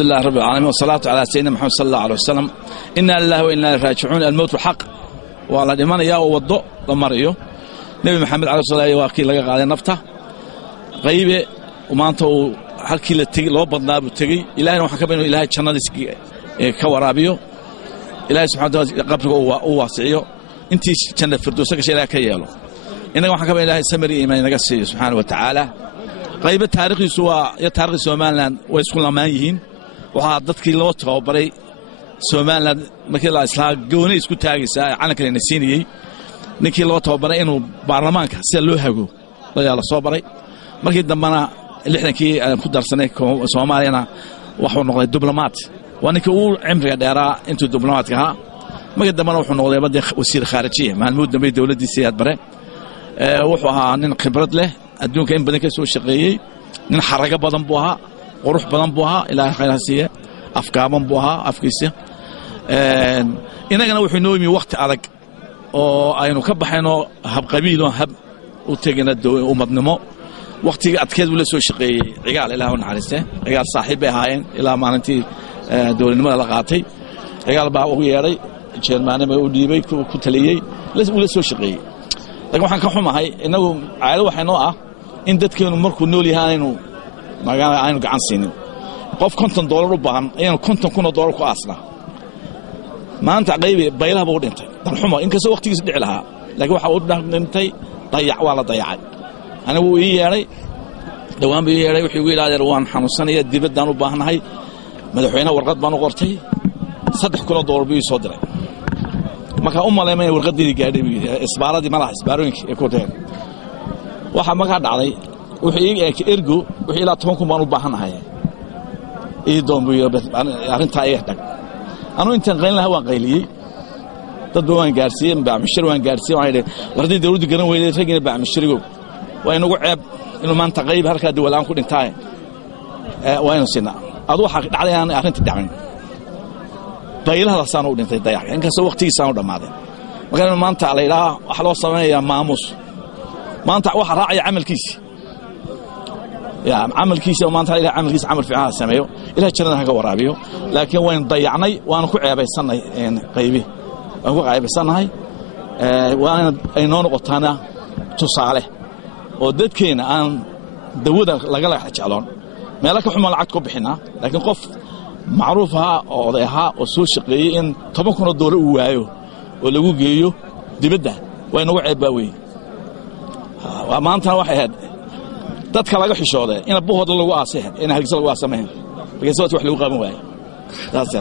الحمد لله رب العالمين والصلاة على سيدنا محمد صلى الله عليه وسلم. إنا لله وإنا إليه راجعون. الموت حق والله دمان يا وضو ضمريو نبي محمد عليه الصلاة والسلام واكيل لقى على نفته غيبة وما أنتوا halkii la tagay loo badnaa buu tagay ilaahayna waxa ka beenay ilaahay jannadiisa ka waraabiyo ilaahay subhanahu wa ta'ala qabriga uu waasiyo intii janna firdawsa ka sheelay ka yeelo inaga waxa ka beenay ilaahay samir iimaan naga siiyo subhanahu wa ta'ala qayb taariikhiisu waa ya taariikh Soomaaliland way isku lamaan yihiin waxa dadkii loo tababaray Soomaaliland markii la islaa gooni isku taagaysa calanka la siinayay ninkii loo tababaray inuu baarlamaanka si loo hago la soo baray markii dambana lixdankii aan ku darsanay Soomaaliyana wuxuu noqday diblomaat waa ninkii uu cimriga dheeraa intuu diblomaadka ahaa markii dambana wuxuu noqday wasiir khaarijiye maalmood dambe dawladdiisa aad bare wuxuu ahaa nin khibrad leh adduunka in badan ka soo shaqeeyay nin xaraga badan buu ahaa qurux badan buu ahaa ilaahay khayr ha siiyo afkaaban buu ahaa afkiisa inagana wuxuu noo yimi waqti adag oo aynu ka baxayno hab qabiil oo hab u tagana ummadnimo waqtiga adkeed uu la soo shaqeeyay cigaal ilaahu naxariiste cigaal saaxiib ay ahaayeen ilaa maalintii dawladnimada la qaatay cigaal baa ugu yeeray jeermaanimo u dhiibay ku taliyay uu la soo shaqeeyay laakiin waxaan ka xumahay inagu caado waxaynoo ah in dadkeenu markuu nool yahay inuu magaala aynu gacan siinin qof $50 u baahan ayaan $50,000 ku aasna maanta qaybi baylaha buu dhintay dan xumo in kasta waqtigiisa dhici lahaa laakiin waxa uu dhintay dayac waa la dayacay أنا وياي دوام بياي وحي ويل هذا روان حنوسانية ديبدان وباهناي مدحوينا ورقد بانو قرتي صدح كل دور بي صدره ما كان أمه لما ورقد دي قاعدة إسبارة دي ملاح إسبارونك يكوتين واحد ما كان علي وحي إرجو وحي لا تهونكم بانو باهناي إيه دوم بيا بس أنا تايهتك أنا أنت غير له هو غيلي تدوان جارسين بعمشر وان جارسين وعيد وردي دوري قرن ويلي تجينا بعمشريو وين وعب إنه ما أنت غيب هركا دولان كل انتهى وين سنا أروح على أنا أنت دعمين طيلها لسانه ودين تضيع إنك سوى وقتي سانه دماده وكان ما أنت على لا حلو صنع يا ماموس ما أنت واحد راعي عمل كيس يا عمل كيس وما أنت إلى عمل كيس عمل في عام سميه إلى كنا هجا ورابيه لكن وين ضيعني وأنا كعب السنة يعني قيبي هو قيب السنة هاي وأنا إنه نقطنا تصالح وددكينا aan dawada laga xajaloon meelo ka xumo lacag ku bixina laakiin qof macruuf ah oo odayaha oo soo shaqeeyay in $10,000 uu waayo oo lagu geeyo dibadda way nagu ceebaway waa maanta waxa ahayd dadka laga xishooday in buuhooda lagu aasay in halkiisa lagu aasameen because wax lagu qaban waayo taas